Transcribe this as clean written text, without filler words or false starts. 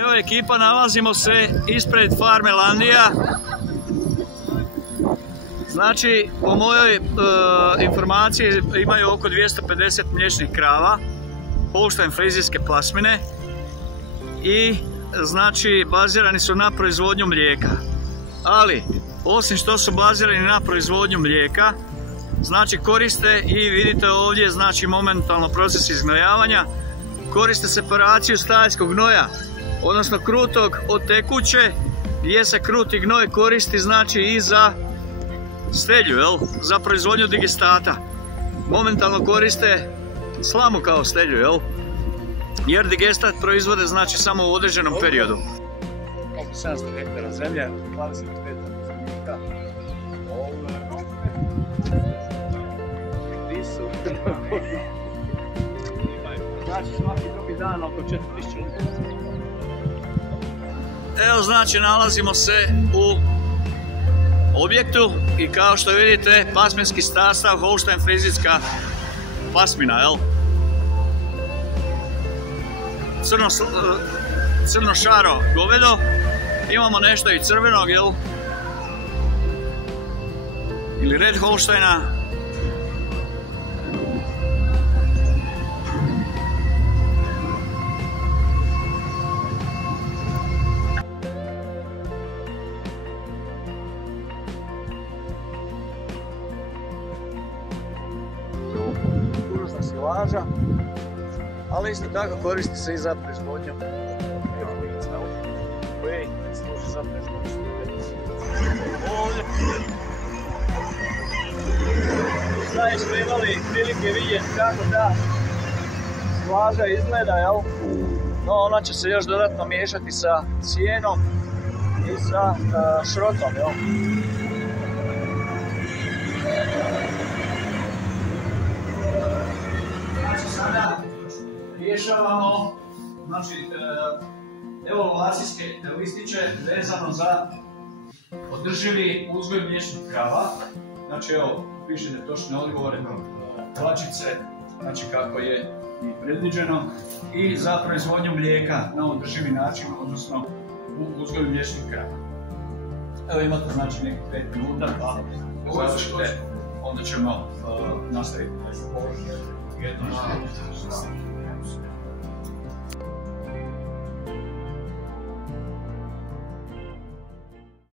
Evo ekipa, nalazimo se ispred farme Landija. Znači, po mojoj informaciji imaju oko 250 mliječnih krava, Holstein frizijske pasmine i znači bazirani su na proizvodnju mlijeka. Ali, osim što su bazirani na proizvodnju mlijeka, znači koriste i vidite ovdje znači momentalno proces izgnojavanja, koriste separaciju stajskog gnoja, odnosno krutog od tekuće, gdje se kruti gnoj koristi znači i za stelju, za proizvodnju digestata. Momentalno koriste slamu kao stelju, jer digestat proizvode znači samo u određenom periodu. Oko 700 hektara zemlje, 25 zaposlenika. Znači svaki drugi dan oko 4000 ljudi. Evo znači nalazimo se u objektu i kao što vidite pasminski sastav Holstein frizijska pasmina, crno šaro govedo, imamo nešto i crvenog, ili red Holsteina. Kukuruzna silaža, ali isto tako koristi se i za proizvodnju pjevavica, koji služi za proizvodnju. Ovdje sad smo imali prilike vidjeti kako ta silaža izgleda, no ona će se još dodatno miješati sa cijenom i sa šrotom, Sada rješavamo evaluacijske listiće vezano za održivi uzgoj mliječnih krava. Znači evo, pišete točne odgovore, kvačice, znači kako je i predviđeno, i za proizvodnju mlijeka na održivi način, odnosno u uzgoju mliječnih krava. Evo imate znači nekih 5 minuta, pa završite, onda ćemo nastaviti.